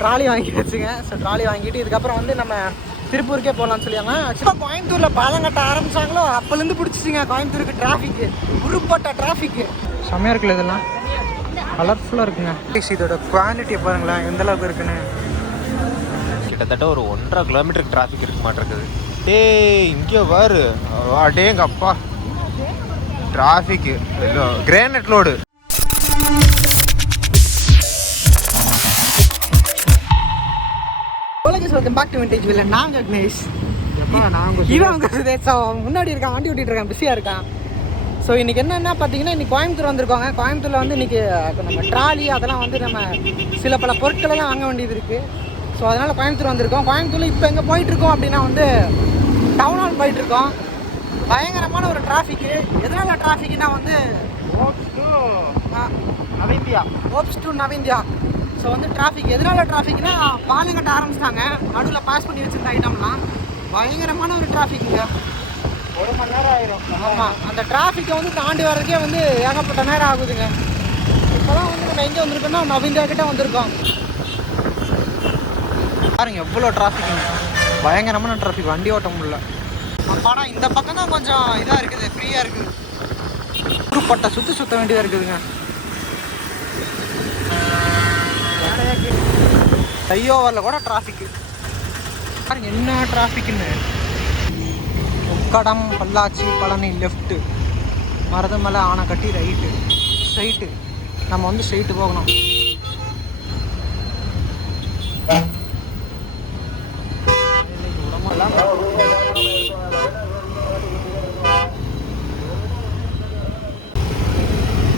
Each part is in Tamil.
ட்ராலி வாங்கி வச்சுங்க. ஸோ ட்ராலி வாங்கிட்டு இதுக்கப்புறம் வந்து நம்ம திருப்பூருக்கே போகலான்னு சொல்லியாங்க. ஆக்சுவலாக கோயம்புத்தூரில் பாலம் கட்ட ஆரம்பிச்சாங்களோ அப்போலேருந்து பிடிச்சிச்சிங்க கோயம்புத்தூருக்கு டிராஃபிக்கு, உருப்பட்ட டிராஃபிக்கு. செம்மையாக இருக்குல்ல, இதெல்லாம் கலர்ஃபுல்லாக இருக்குங்க. இதோட குவாலிட்டியை பாருங்களேன் எந்த அளவுக்கு இருக்குன்னு. கிட்டத்தட்ட ஒரு 1.5 கிலோமீட்டருக்கு டிராஃபிக் இருக்க மாட்டேங்குது. டேய் இங்கே பாரு, அடேங்க அப்பா traffic, granite load. Welcome back to vintage villa. நான் விக்னேஷ், இவன் முன்னாடி இருக்கான், வண்டி ஓட்டிகிட்டு இருக்கான், பிஸியாக இருக்கான். ஸோ இன்றைக்கி என்னென்னா பார்த்தீங்கன்னா, இன்றைக்கி கோயம்புத்தூர் வந்திருக்கோங்க. கோயம்புத்தூரில் வந்து இன்றைக்கி நம்ம ட்ராலி அதெல்லாம் வந்து நம்ம சில பல பொருட்களெல்லாம் வாங்க வேண்டியது இருக்குது. ஸோ அதனால் கோயம்புத்தூர் வந்திருக்கோம். கோயம்புத்தூரில் இப்போ எங்கே போயிட்டுருக்கோம் அப்படின்னா வந்து டவுன் ஹால் போயிட்டுருக்கோம். பயங்கரமான ஒரு டிராஃபிக்கு. எதனால் டிராஃபிக்னா வந்து ஓப்ஸ் டு நவிந்தியா. ஸோ வந்து டிராஃபிக் எதனால் டிராஃபிக்னா பாலம் கட்ட ஆரம்பிச்சிட்டாங்க. நடுவில் பாஸ் பண்ணி வச்சுருந்த ஐட்டம்லாம் பயங்கரமான ஒரு டிராஃபிக்குங்க. 1 மணி நேரம் ஆயிரும். ஆமாம், அந்த டிராஃபிக்கை வந்து தாண்டி வர்றதுக்கே வந்து ஏகப்பட்ட நேரம் ஆகுதுங்க. இப்போதான் வந்து நம்ம எங்கே வந்திருக்கோம்னா நவிந்தியா கிட்டே வந்திருக்கோம். பாருங்க எவ்வளோ டிராஃபிக்குங்க, பயங்கரமான டிராஃபிக், வண்டி ஓட்ட முடியல. ஆனால் இந்த பக்கம் தான் கொஞ்சம் இதாக இருக்குது, ஃப்ரீயாக இருக்குது. உருப்பட்ட சுற்ற வேண்டியதாக இருக்குதுங்க. டையோவரில் கூட டிராஃபிக்கு பாருங்க என்ன டிராஃபிக்குன்னு. Ukkadam, Pollachi, Palani left, Marudhamalai, Anaikatti right, straight. நம்ம வந்து ஸ்ட்ரைட்டு போகணும்.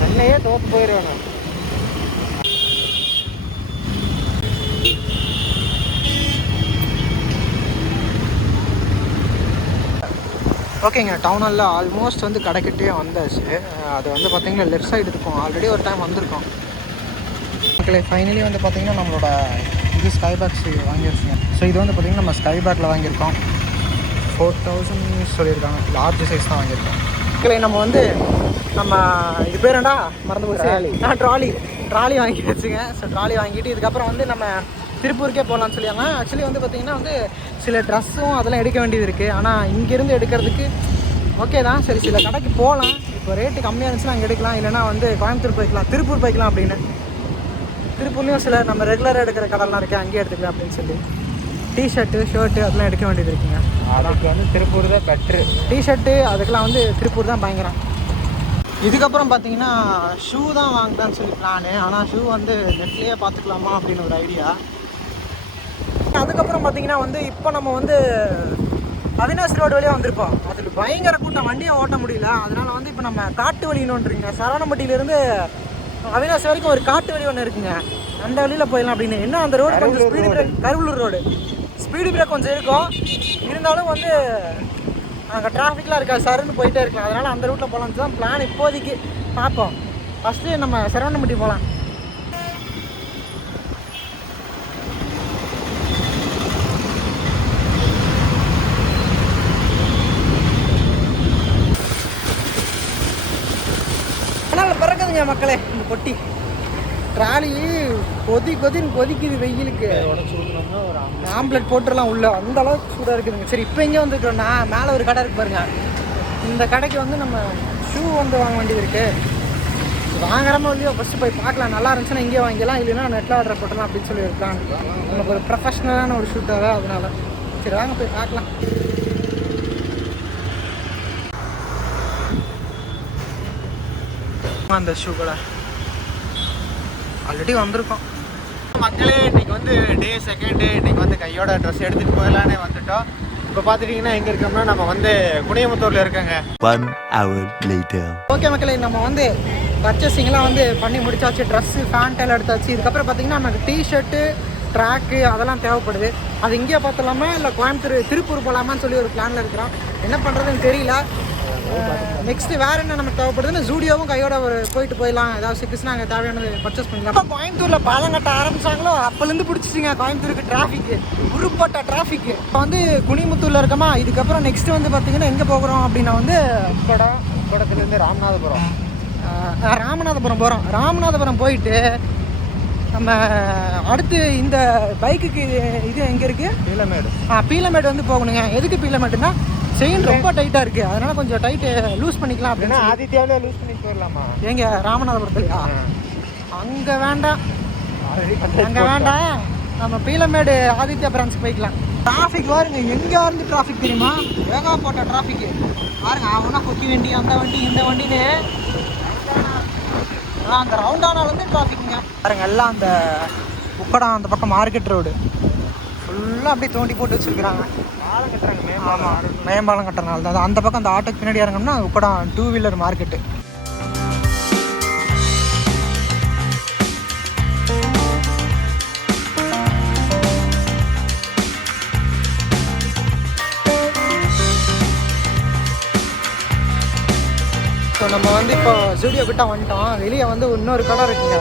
என்னையே தோப்பு போயிடுவேன். ஓகேங்க, டவுன் ஹாலில் ஆல்மோஸ்ட் வந்து கடைக்கிட்டே வந்தாச்சு. அது வந்து பார்த்திங்கன்னா லெஃப்ட் சைடு இருக்கும். ஆல்ரெடி ஒரு டைம் வந்திருக்கோம். ஓகே, ஃபைனலி வந்து பார்த்திங்கன்னா நம்மளோட இது ஸ்கை பேக்ஸ் வாங்கிடுச்சுங்க. ஸோ இது வந்து பார்த்திங்கன்னா நம்ம ஸ்கை பேக்கில் வாங்கியிருக்கோம். 4000 சொல்லியிருக்காங்க. லார்ஜ் சைஸ் தான் வாங்கியிருக்கோம். ஓகே, நம்ம வந்து நம்ம இது பேர் என்ன மறந்து போச்சு, ட்ராலி வாங்கி வச்சுங்க. ஸோ ட்ராலி வாங்கிட்டு இதுக்கப்புறம் வந்து நம்ம திருப்பூருக்கே போகலான்னு சொல்லியாங்க. ஆக்சுவலி வந்து பார்த்திங்கன்னா வந்து சில ட்ரெஸ்ஸும் அதெல்லாம் எடுக்க வேண்டியது இருக்குது. ஆனால் இங்கேருந்து எடுக்கிறதுக்கு ஓகே தான், சரி சில கடைக்கு போகலாம். இப்போ ரேட்டு கம்மியாக இருந்துச்சுன்னா அங்கே எடுக்கலாம், இல்லைனா வந்து கோயம்புத்தூர் போய்க்கலாம், திருப்பூர் போய்க்கலாம் அப்படின்னு. திருப்பூர்லேயும் சில நம்ம ரெகுலராக எடுக்கிற கடைலாம் இருக்குது, அங்கேயே எடுத்துக்கலாம் அப்படின்னு சொல்லி. டிஷர்ட்டு, ஷர்ட்டு அதெல்லாம் எடுக்க வேண்டியது இருக்குங்க. அதுக்கு வந்து திருப்பூர் தான் பெட்ரு. டிஷர்ட்டு அதுக்கெல்லாம் வந்து திருப்பூர் தான் பயங்கரம். இதுக்கப்புறம் பார்த்தீங்கன்னா ஷூ தான் வாங்கலான்னு சொல்லி பிளானு. ஆனால் ஷூ வந்து நெட்லேயே பார்த்துக்கலாமா அப்படின்னு ஒரு ஐடியா. அதுக்கப்புறம் பார்த்தீங்கன்னா வந்து இப்போ நம்ம வந்து அவினாசி ரோடு வழியாக வந்திருப்போம். அதில் பயங்கர கூட்டம், வண்டியை ஓட்ட முடியல. அதனால் வந்து இப்போ நம்ம காட்டு வழின்னு ஒன்று இருக்குங்க. சரவணம்பட்டியிலேருந்து அவினாசி வரைக்கும் ஒரு காட்டு வழி ஒன்று இருக்குங்க. அந்த வழியில் போயிடலாம் அப்படின்னு. என்ன அந்த ரோடு கொஞ்சம் speed break, Karuvalur road speed break கொஞ்சம் இருக்கும். இருந்தாலும் வந்து அங்கே டிராஃபிக்லாம் இருக்காது, சருன்னு போயிட்டே இருக்கலாம். அதனால் அந்த ரூட்டில் போகலான்னு தான் பிளான் இப்போதைக்கு. பார்ப்போம். ஃபஸ்ட்டு நம்ம சரவணம்பட்டி போகலாம். அதனால் பிறக்குதுங்க மக்களே இந்த பொட்டி ட்ராலி கொதின்னு கொதிக்குது வெயிலுக்கு. ஆம்ப்ளெட் போட்டுடலாம் உள்ள, அந்த அளவுக்கு சூடாக இருக்குதுங்க. சரி, இப்போ எங்கே வந்துருக்கோம்னா மேலே ஒரு கடை இருக்குது பாருங்க. இந்த கடைக்கு வந்து நம்ம ஷூ வந்து வாங்க வேண்டியது இருக்குது. வாங்குறமா இல்லையோ ஃபஸ்ட்டு போய் பார்க்கலாம். நல்லா இருந்துச்சுன்னா இங்கே வாங்கிக்கலாம், இல்லைன்னா நெட்டில் ஆர்டர் போட்டலாம் அப்படின்னு சொல்லி இருக்கலாம். நமக்கு ஒரு ப்ரொஃபஷ்னலான ஒரு ஷூட்டாக அதனால சரி வாங்க போய் பார்க்கலாம். அந்த ஷூ கூட ஆல்ரெடி வந்திருக்கோம். மக்களே இன்றைக்கி வந்து டே செகண்டு. இன்றைக்கி வந்து கையோட ட்ரெஸ் எடுத்துகிட்டு போயிடலானே வந்துட்டோம். இப்போ பார்த்துட்டிங்கன்னா எங்கே இருக்கோம்னா நம்ம வந்து குனியமுத்தூரில் இருக்கோங்க. 1 hour later. ஓகே மக்களே, நம்ம வந்து பர்ச்சேசிங்லாம் வந்து பண்ணி முடிச்சாச்சு. ட்ரெஸ்ஸு, ஃபேண்ட் எல்லாம் எடுத்தாச்சு. இதுக்கப்புறம் பார்த்திங்கன்னா நமக்கு டிஷர்ட்டு, ட்ராக்கு அதெல்லாம் தேவைப்படுது. அது இங்கேயே பார்த்துலாமா இல்லை திருப்பூர் போகலாமான்னு சொல்லி ஒரு பிளானில் இருக்கிறோம். என்ன பண்ணுறதுன்னு தெரியல. நெக்ஸ்ட்டு வேறு என்ன நமக்கு தேவைப்படுதுன்னு ஜூடியோவும் கையோட ஒரு போயிடலாம். ஏதாவது சிக்கிச்சுன்னா அங்கே தேவையானது பர்ச்சேஸ் பண்ணிக்கலாம். இப்போ கோயம்புத்தூரில் பாலம் கட்ட ஆரம்பிச்சாங்களோ அப்போலேருந்து பிடிச்சிச்சிங்க கோயம்புத்தூருக்கு டிராஃபிக்கு, உருப்பட்ட டிராஃபிக்கு. இப்போ வந்து குனிமுத்தூரில் இருக்கோமா. இதுக்கப்புறம் நெக்ஸ்ட்டு வந்து பார்த்திங்கன்னா எங்கே போகிறோம் அப்படின்னா வந்து குடத்துலேருந்து ராமநாதபுரம் போகிறோம். ராமநாதபுரம் போயிட்டு நம்ம அடுத்து இந்த பைக்குக்கு இது எங்கே இருக்குது? பீலமேடு. பீலமேடு வந்து போகணுங்க. எதுக்கு பீலமேடுன்னா செயின் ரொம்ப டைட்டாக இருக்குது, அதனால் கொஞ்சம் டைட்டு லூஸ் பண்ணிக்கலாம் அப்படின்னா. ஆதித்யாவிலே லூஸ் பண்ணி போயிடலாமா? எங்கே ராமநாதபுரத்துலையா? அங்கே வேண்டாம், அங்கே வேண்டாம். நம்ம பீலமேடு ஆதித்யா பிரான்ச்சுக்கு போய்க்கலாம். டிராஃபிக் பாருங்க, எங்கே இருந்து டிராஃபிக் தெரியுமா? வேகா போட்ட டிராஃபிக்கு பாருங்க. அவனா கொக்கி வண்டி, அந்த வண்டி, இந்த வண்டின்னு அந்த ரவுண்டானாலேருந்து டிராஃபிக்குங்க பாருங்க. எல்லாம் அந்த உக்கடம் அந்த பக்கம் மார்க்கெட் ரோடு ஃபுல்லாக அப்படியே தோண்டி போட்டு வச்சுருக்குறாங்க. பாலம் கட்டுறாங்க. ஆமாம், மேம்பாலம் கட்டுறதுனால தான். அந்த பக்கம் அந்த ஆட்டோக்கு பின்னாடி இறங்கணும்னா உக்கடம் 2 வீலர் மார்க்கெட்டு. ஸோ நம்ம வந்து இப்போ ஜூடியோ கிட்ட வந்துட்டோம். வெளியே வந்து இன்னொரு கடை இருக்குங்க.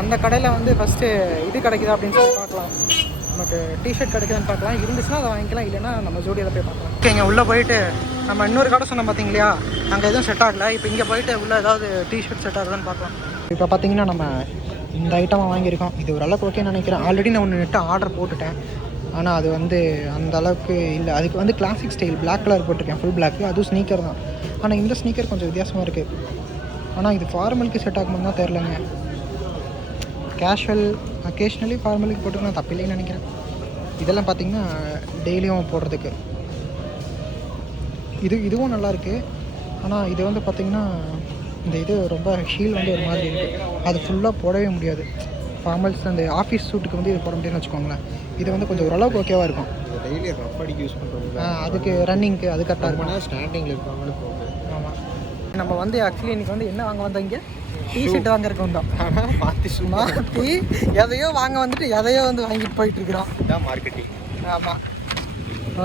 அந்த கடையில் வந்து ஃபஸ்ட்டு இது கிடைக்குதா அப்படின்னு சொல்லி பார்க்கலாம். நமக்கு டிஷர்ட் கிடைக்குதான்னு பார்க்கலாம். இருந்துச்சுன்னா அதை வாங்கிக்கலாம், இல்லைன்னா நம்ம ஜூடியோவில் போய் பார்க்கலாம். ஓகேங்க, உள்ளே போயிட்டு நம்ம இன்னொரு கடை சொன்னோம் பார்த்தீங்களா, அங்கே எதுவும் செட் ஆகலை. இப்போ இங்கே போயிட்டு உள்ளே ஏதாவது டிஷர்ட் செட் ஆகுதான்னு பார்க்கலாம். இப்போ பார்த்தீங்கன்னா நம்ம இந்த ஐட்டமாக வாங்கியிருக்கோம். இது ஓரளவுக்கு ஓகேன்னு நினைக்கிறேன். ஆல்ரெடி நான் ஒன்று நெட்டு ஆர்டர் போட்டுட்டேன், ஆனால் அது வந்து அந்த அளவுக்கு இல்லை. அதுக்கு வந்து கிளாசிக் ஸ்டைல் பிளாக் கலர் போட்டிருக்கேன், ஃபுல் பிளாக். அதுவும் ஸ்னீக்கர் தான். ஆனால் இந்த ஸ்னீக்கர் கொஞ்சம் வித்தியாசமாக இருக்குது. ஆனால் இது ஃபார்மலுக்கு செட் ஆகும்போது தான் தெரிலங்க. கேஷுவல் அக்கேஷ்னலி ஃபார்மலுக்கு போட்டுக்கலாம், தப்பில்லைன்னு நினைக்கிறேன். இதெல்லாம் பார்த்திங்கன்னா டெய்லியும் போடுறதுக்கு இதுவும் நல்லாயிருக்கு. ஆனால் இது வந்து பார்த்திங்கன்னா இந்த இது ரொம்ப ஹீல் வந்து ஒரு மாதிரி இருக்குது. அது ஃபுல்லாக போடவே முடியாது. ஃபார்மல்ஸ் அந்த ஆஃபீஸ் சூட்டுக்கு வந்து இது போட முடியும்னு வச்சுக்கோங்களேன். இது வந்து கொஞ்சம் ஓரளவுக்கு ஓகேவாக இருக்கும். டெய்லி ரஃப் அடிக்க யூஸ் பண்ணுறோம். அதுக்கு ரன்னிங்க்கு அது கரெக்டாக இருக்கும். ஸ்டாண்டிங்கில் இருக்கவங்களும் போகுது. ஆமாம், நம்ம வந்து ஆக்சுவலி இன்றைக்கி வந்து என்ன வாங்க வந்தோம்? இங்கே டிஷர்ட் வாங்குறதுக்கு வந்தோம். ஆனால் மாற்றி எதையோ வாங்க வந்துட்டு எதையோ வந்து வாங்கிட்டு போயிட்டுருக்குறோம். இதுதான் மார்க்கெட்டிங். ஆமாம்,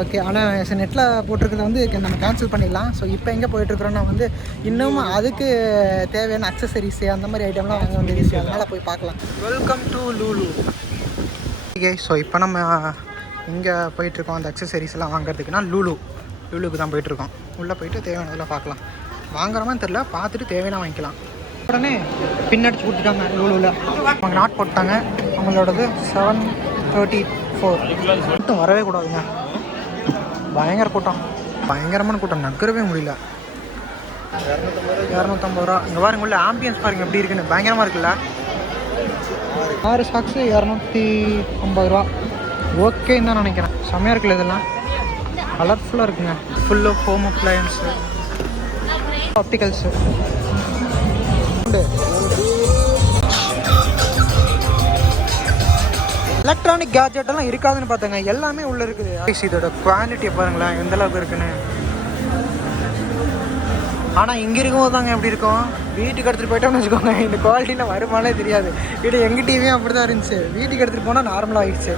ஓகே. ஆனால் நெட்டில் போட்டிருக்கிறத வந்து நம்ம கேன்சல் பண்ணிடலாம். ஸோ இப்போ எங்கே போயிட்டுருக்குறோன்னா வந்து இன்னும் அதுக்கு தேவையான அக்சசரிஸு அந்த மாதிரி ஐட்டம்லாம் வாங்க வேண்டியது. அதனால் போய் பார்க்கலாம். Welcome to Lulu. Okay, so இப்போ நம்ம இங்கே போயிட்டுருக்கோம் அந்த அக்சசரிஸ் எல்லாம் வாங்குறதுக்குன்னா லூலுக்கு தான் போயிட்டுருக்கோம். உள்ளே போயிட்டு தேவையானதெல்லாம் பார்க்கலாம். வாங்குறோமான்னு தெரில, பார்த்துட்டு தேவையான வாங்கிக்கலாம். உடனே பின்னடிச்சு கொடுத்துட்டாங்க லூலுவில். அவங்க நாட் போட்டாங்க. அவங்களோடது 7:34. கூட்டம் வரவே கூடாதுங்க, பயங்கர கூட்டம், பயங்கரமான கூட்டம், நகரவே முடியல. 250 ரூபா. இங்கே பாருங்க, உள்ள ஆம்பியன்ஸ் பாருங்க எப்படி இருக்குன்னு, பயங்கரமாக இருக்குல்ல. 6 சாக்ஸு 250 ரூபா. ஓகேன்னு தான் நினைக்கிறேன். செம்மையாக இருக்குல்ல, இதெல்லாம் கலர்ஃபுல்லாக இருக்குங்க. ஃபுல் ஆஃப் ஹோம் அப்ளையன்ஸு, ஆப்டிகல்ஸு உண்டு. எலக்ட்ரானிக் கேஜெட்டெல்லாம் இருக்காதுன்னு பார்த்தாங்க, எல்லாமே உள்ளே இருக்குது. இதோட குவாலிட்டியை பாருங்களேன் எந்த அளவுக்கு இருக்குன்னு. ஆனால் இங்கே இருக்கும்போது தாங்க எப்படி இருக்கும், வீட்டுக்கு எடுத்துகிட்டு போயிட்டோம்னு வச்சுக்கோங்க, இந்த குவாலிட்டியில் வருமானே தெரியாது. இது எங்கள் டிவியும் அப்படி தான் இருந்துச்சு. வீட்டுக்கு எடுத்துகிட்டு போனால் நார்மலாக ஆகிடுச்சு.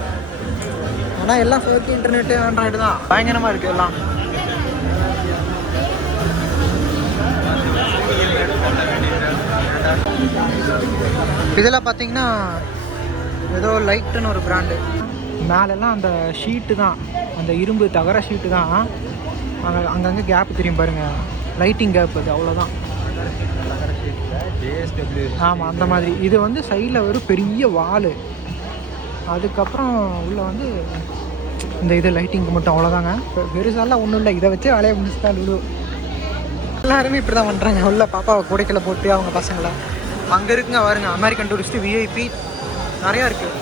ஆனால் எல்லாம் சேர்த்து இன்டர்நெட்டு ஆண்ட்ராய்டு தான், பயங்கரமாக இருக்குது எல்லாம். இதில் பார்த்தீங்கன்னா ஏதோ லைட்டுன்னு ஒரு பிராண்டு. மேலெல்லாம் அந்த ஷீட்டு தான், அந்த இரும்பு தகர ஷீட்டு தான். அங்கங்கே கேப் தெரியும் பாருங்கள், லைட்டிங் கேப், அது அவ்வளோதான். ஆமாம், அந்த மாதிரி. இது வந்து சைடில் ஒரு பெரிய வால், அதுக்கப்புறம் உள்ள வந்து இந்த இது லைட்டிங்க்கு மட்டும், அவ்வளோதாங்க. பெருசாலாம் ஒன்றும் இல்லை. இதை வச்சு வேலையை முடிச்சுட்டா லூலு. எல்லாருமே இப்படி தான் பண்ணுறாங்க. உள்ள பாப்பாவை கூடைக்கில் போட்டு அவங்க பசங்களை. அங்கே இருக்குங்க பாருங்க, அமெரிக்கன் டூரிஸ்ட்டு, விஐபி நிறையா இருக்குது.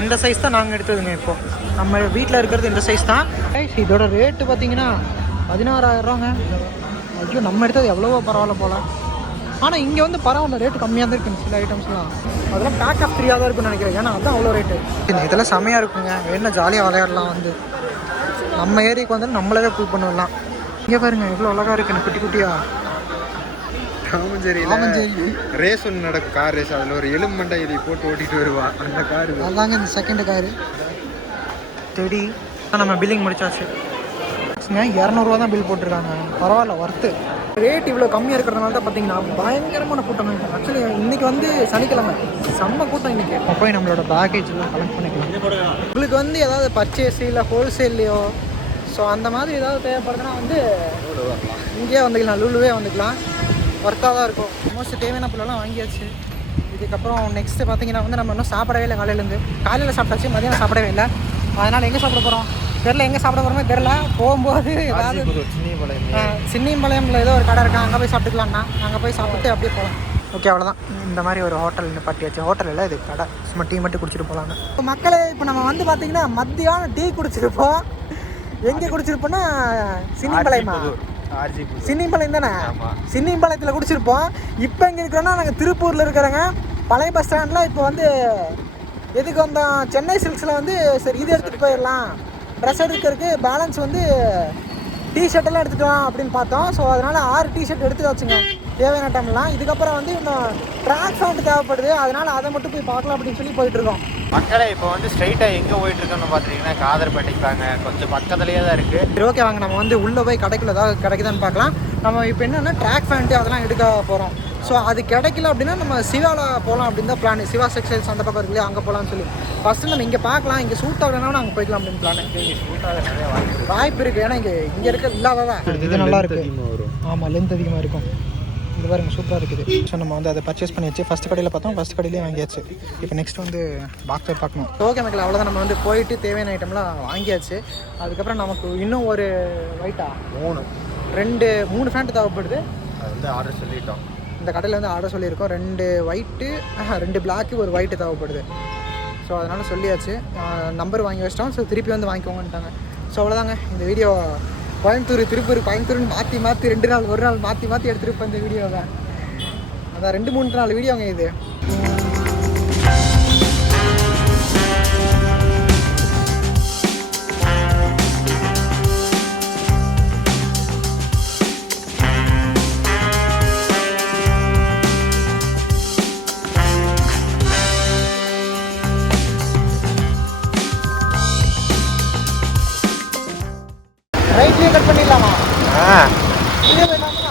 இந்த சைஸ் தான் நாங்கள் எடுத்ததுங்க. இப்போது நம்ம வீட்டில் இருக்கிறது இந்த சைஸ் தான். இதோட ரேட்டு பார்த்தீங்கன்னா 16,000 ரூபாங்க. ஐயோ, நம்ம எடுத்தது எவ்வளவோ பரவாயில்ல போல். ஆனால் இங்கே வந்து பரவாயில்ல, ரேட்டு கம்மியாக தான் இருக்குங்க சில ஐட்டம்ஸ்லாம். அதெல்லாம் பேக் ஆஃப் 3 தான் இருக்குன்னு நினைக்கிறேன். ஏன்னா அதுதான் அவ்வளோ ரேட்டு. இதெல்லாம் செம்மையாக இருக்குங்க. என்ன ஜாலியாக விளையாடலாம். வந்து நம்ம ஏரியாவுக்கு வந்து நம்மளவே ப்ரூவ் பண்ணலாம். இங்கே பாருங்க எவ்வளோ அழகாக இருக்குன்னு, குட்டி குட்டியாக. ராமஞ்சேரி ரேஸ் ஒன்று நடக்கும், கார் ரேஸ். அதில் ஒரு எலும்பண்டை இதை போட்டு ஓட்டிகிட்டு வருவா, அந்த கார். அதாங்க இந்த செகண்ட் காரு. தேடி நம்ம பில்லிங் முடிச்சாச்சு. 200 ரூபா தான் பில் போட்டிருக்காங்க. பரவாயில்ல, ஒர்த்து. ரேட் இவ்வளோ கம்மியாக இருக்கிறதுனால தான் பார்த்தீங்கன்னா பயங்கரமான கூட்டம். ஆக்சுவலி இன்றைக்கி வந்து சனிக்கிழமை, செம்ம கூட்டம் இன்றைக்கி. போய் நம்மளோட பேக்கேஜ்லாம் கலெக்ட் பண்ணிக்கலாம். உங்களுக்கு வந்து ஏதாவது பர்ச்சேஸ் இல்லை ஹோல்சேல்லையோ, ஸோ அந்த மாதிரி ஏதாவது தேவைப்படுதுன்னா வந்து இங்கேயே வந்துக்கலாம், லூலுவே வந்துக்கலாம். ஒர்த்தாக தான் இருக்கும். ஆல்மோஸ்ட் தேவையான பொருளெல்லாம் வாங்கியாச்சு. இதுக்கப்புறம் நெக்ஸ்ட்டு பார்த்தீங்கன்னா வந்து நம்ம இன்னும் சாப்பிடவே இல்லை காலையில் சாப்பிட்டாச்சு, மதியானம் சாப்பிடவே இல்லை. அதனால் எங்கே சாப்பிட போகிறோம் தெரில, எங்கே சாப்பிட போகிறோமே தெரில. போகும்போது ஏதாவது சின்னியம்பாளையம்ல ஏதோ ஒரு கடை இருக்கா, அங்கே போய் சாப்பிட்டுக்கலாம்ண்ணா. அங்கே போய் சாப்பிட்டு அப்படியே போகலாம். ஓகே, அவ்வளோதான். இந்த மாதிரி ஒரு ஹோட்டல் நிப்பாட்டியாச்சு. ஹோட்டல் இல்லை, இது கடை. சும்மா டீ மட்டும் குடிச்சிட்டு போகலாங்க. இப்போ மக்களே, இப்போ நம்ம வந்து பார்த்தீங்கன்னா மத்தியானம் டீ குடிச்சிருப்போம். எங்கே குடிச்சிருப்போம்னா சின்னியம்பாளையமா, சின்னியம்பாளையம் தானே, சின்னியம்பாளையத்தில் குடிச்சிருப்போம். இப்போ எங்கே இருக்கிறோன்னா நாங்கள் திருப்பூரில் இருக்கிறோங்க. பழைய பஸ் ஸ்டாண்டில் இப்போ வந்து எதுக்கு வந்தோம், சென்னை சில்க்ஸில் வந்து சரி இது எடுத்துகிட்டு போயிடலாம், ட்ரெஸ் எடுக்கிறதுக்கு பேலன்ஸ் வந்து டிஷர்ட்டெல்லாம் எடுத்துகிட்டோம் அப்படின்னு பார்த்தோம். ஸோ அதனால் 6 டிஷர்ட் எடுத்து வச்சுங்க தேவையான டைம்லாம். இதுக்கப்புறம் வந்து இன்னும் ட்ராக் பேண்ட் தேவைப்படுது, அதனால் அதை மட்டும் போய் பார்க்கலாம் அப்படின்னு சொல்லி போயிட்டுருக்கோம். மக்களே இப்போ வந்து ஸ்ட்ரைட்டாக எங்கே போயிட்டுருக்கோன்னு பார்த்தீங்கன்னா காதர்பேட்டைக்கு வாங்க, கொஞ்சம் பக்கத்துலேயே தான் இருக்குது. சரி, ஓகே வாங்க, நம்ம வந்து உள்ளே போய் கடைக்குள்ள ஏதாவது கிடைக்குதான்னு பார்க்கலாம். நம்ம இப்போ என்னென்னா ட்ராக் பேண்ட்டு அதெல்லாம் எடுக்க போகிறோம். ஸோ அது கிடைக்கல அப்படின்னா நம்ம சிவாவில் போகலாம் அப்படின்னு தான் பிளான். சிவா டெக்ஸ்டைல்ஸ் அந்த பக்கம் இருக்குல்லையா, அங்கே போகலான்னு சொல்லி ஃபஸ்ட்டு நம்ம இங்கே பார்க்கலாம். இங்கே சூட் ஆகலைன்னா அங்கே போய்க்கலாம் அப்படின்னு பிளான். நிறைய வாய்ப்பு இருக்குது, ஏன்னா இங்கே இருக்க இல்லாததான் இது நல்லா இருக்குது. ஆமாம், லென்த் அதிகமாக இருக்கும். இது பாருங்க, சூப்பராக இருக்குது. ஸோ நம்ம வந்து அதை பர்ச்சேஸ் பண்ணியாச்சு. ஃபஸ்ட் கடையில் பார்த்தோம், ஃபஸ்ட் கடையிலே வாங்கியாச்சு. இப்போ நெக்ஸ்ட் வந்து பாக்ஸர் பார்க்கணும். ஓகே மக்கள், அவ்வளோதான். நம்ம வந்து போயிட்டு தேவையான ஐட்டம்லாம் வாங்கியாச்சு. அதுக்கப்புறம் நமக்கு இன்னும் ஒரு ஒயிட்டா 3 ஃபேண்ட் தேவைப்படுது. அது வந்து ஆர்டர் சொல்லிட்டோம். இந்த கடையில் வந்து ஆர்டர் சொல்லியிருக்கோம். 2 ஒயிட்டு 2 பிளாக்கு ஒரு ஒயிட்டு தேவைப்படுது. ஸோ அதனால் சொல்லியாச்சு, நம்பர் வாங்கி வச்சிட்டோம். ஸோ திருப்பி வந்து வாங்கிக்கோங்கன்ட்டாங்க. ஸோ அவ்வளோதாங்க இந்த வீடியோ. கோயம்புத்தூர் திருப்பூர் கோயம்புத்தூர்னு மாற்றி 2 நாள் ஒரு நாள் மாற்றி எடுத்துருப்போம் இந்த வீடியோவை. அதான் 2-3 நாள் வீடியோங்க இது. ரைட்லேயே கட் பண்ணிடலாமா? இதே போயிடலாமா?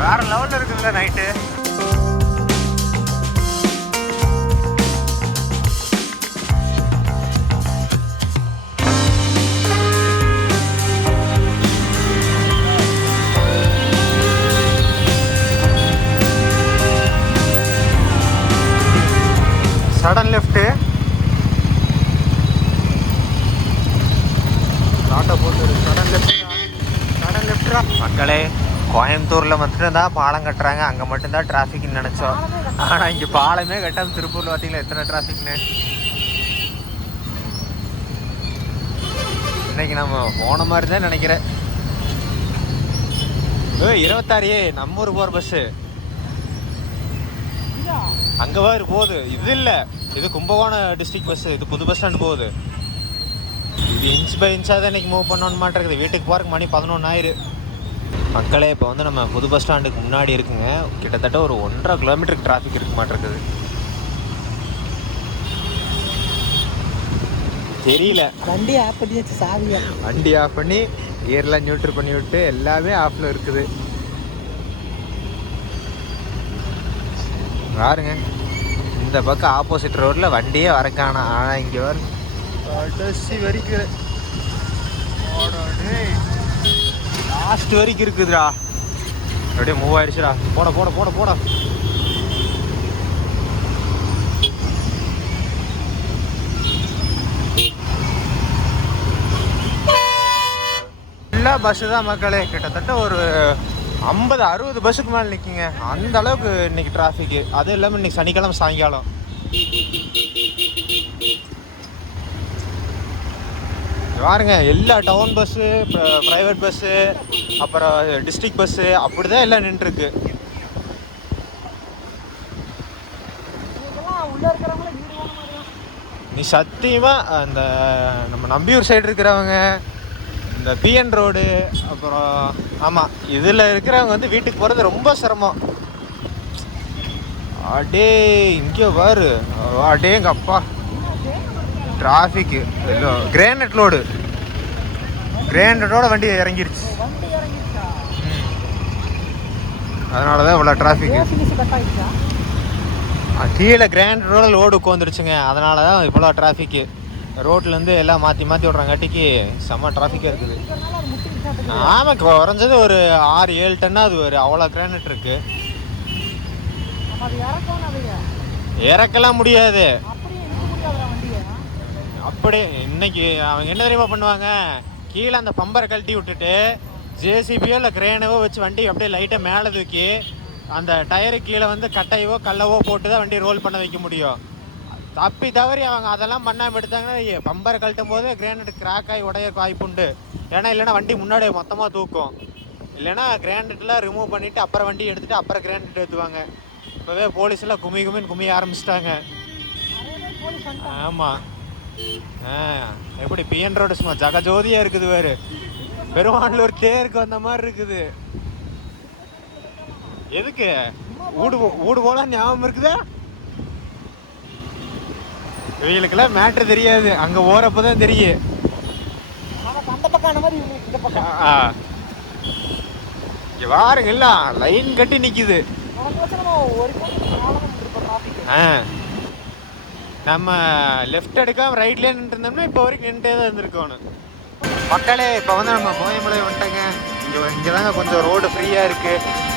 வேற லெவலில் இருக்குதுல்ல நைட்டு. சடன் லெஃப்ட்டு ஆட்டோ போட்டு சடன் லெஃப்டா. மக்களே, கோயம்புத்தூரில் மட்டும்தான் பாலம் கட்டுறாங்க, அங்கே மட்டும்தான் டிராஃபிக்னு நினச்சோம். ஆனால் இங்கே பாலமே கட்டாமல் திருப்பூரில் பார்த்தீங்களா எத்தனை டிராஃபிக்னு. இன்னைக்கு நம்ம போன மாதிரி தான் நினைக்கிறேன். 26 நம்ம ஊர் போகிற பஸ்ஸு அங்கே வேறு போகுது. இது இல்லை, இது கும்பகோணம் டிஸ்ட்ரிக்ட் பஸ்ஸு. இது புது பஸ் ஸ்டாண்டு போகுது. இது இன்ச் பை இன்ச்சாக தான் இன்றைக்கி மூவ் பண்ணணுன்னு மாட்டேங்குது. வீட்டுக்கு போகிறக்கு மணி 11 ஆயிரு. மக்களே, இப்போ வந்து நம்ம புது பஸ் ஸ்டாண்டுக்கு முன்னாடி இருக்குங்க. கிட்டத்தட்ட ஒரு 1.5 கிலோமீட்டருக்கு டிராஃபிக் இருக்க மாட்டேங்குது. தெரியல. வண்டி ஆஃப் பண்ணி வச்சு சாவியா, வண்டி ஆஃப் பண்ணி கியர்லாம் நியூட்ரல் பண்ணி விட்டு எல்லாமே ஆஃபில் இருக்குது. பாருங்க, இந்த பக்கம் ஆப்போசிட் ரோட்டில் வண்டியே வரக்கானா. ஆனால் இங்கே வர கடைசி வரைக்கும் லாஸ்ட் வரைக்கும் இருக்குதுடா. அப்படியே மூவ் ஆயிடுச்சுடா. போட போட போட போட ஃபுல்லாக பஸ்ஸு தான் மக்களே. கிட்டத்தட்ட ஒரு 50-60 பஸ்ஸுக்கு மேலே நிற்குங்க. அந்த அளவுக்கு இன்னைக்கு டிராஃபிக்கு. அதுவும் இல்லாமல் இன்னைக்கு சனிக்கிழமை சாயங்காலம். பாருங்க, எல்லா டவுன் பஸ்ஸு, ப்ரைவேட் பஸ்ஸு, அப்புறம் டிஸ்ட்ரிக்ட் பஸ்ஸு அப்படி தான் எல்லாம் நின்றுருக்கு. நீ சத்தியமாக அந்த நம்ம நம்பியூர் சைடு இருக்கிறவங்க, இந்த பிஎன் ரோடு, அப்புறம் ஆமாம் இதில் இருக்கிறவங்க வந்து வீட்டுக்கு போகிறது ரொம்ப சிரமம். அடே இங்கே பாரு, அடே எங்கள் அப்பா டிராஃபிக்கு. கிரானைட் லோடு, கிரானைட்டோட வண்டி இறங்கிருச்சு. அதனால தான் இவ்வளோ டிராஃபிக்கு. கீழே கிரானைட்டோட லோடு உட்காந்துருச்சுங்க, அதனால தான் இவ்வளோ டிராஃபிக்கு. ரோட்லேருந்து எல்லாம் மாற்றி மாற்றி விட்றாங்காட்டிக்கு செம்ம டிராஃபிக்காக இருக்குது. ஆமாம், குறைஞ்சது ஒரு 6-7 டன்னாவது வரும், அவ்வளோ கிரானைட் இருக்குது. இறக்கலாம் முடியாது. அப்படி இன்னைக்கு அவங்க என்ன தெரியுமா பண்ணுவாங்க, கீழே அந்த பம்பரை கழட்டி விட்டுட்டு ஜேசிபியோ இல்லை கிரேனவோ வச்சு வண்டி அப்படியே லைட்டாக மேலே தூக்கி அந்த டயரு கீழே வந்து கட்டையவோ கல்லவோ போட்டு தான் வண்டி ரோல் பண்ண வைக்க முடியும். தப்பி தவறி அவங்க அதெல்லாம் பண்ணாமல் எடுத்தாங்கன்னா பம்பரை கழட்டும் போது கிரானைட் கிராக் ஆகி உடையறக்கு வாய்ப்புண்டு. ஏன்னா இல்லைன்னா வண்டி முன்னாடி மொத்தமாக தூக்கும். இல்லைன்னா கிரானைட்லாம் ரிமூவ் பண்ணிவிட்டு அப்புறம் வண்டி எடுத்துகிட்டு அப்புறம் கிரானைட் ஏற்றுவாங்க. இப்போவே போலீஸ்லாம் குமிய ஆரம்பிச்சிட்டாங்க. ஆமாம். எப்படி பிஎன் ரோடு சும்மா ஜகஜோதியாக இருக்குது வேறு, பெருமாளூர் தேருக்கு வந்த மாதிரி இருக்குது. எதுக்கு ஊடு போல ஞாபகம் இருக்குதா? இவங்களுக்கெல்லாம் மேட்ரு தெரியாது, அங்கே ஓரப்போ தான் தெரியும். வாருங்க இல்ல லைன் கட்டி நிக்குது. நம்ம லெஃப்ட் எடுக்காம ரைட்லேயே நின்று இருந்தோம்னா இப்போ வரைக்கும் நின்றுட்டே தான் இருந்திருக்கோம். மக்களே இப்போ வந்து நம்ம கோயம்புலை வந்துட்டேங்க. இங்கே தாங்க கொஞ்சம் ரோடு ஃப்ரீயாக இருக்குது.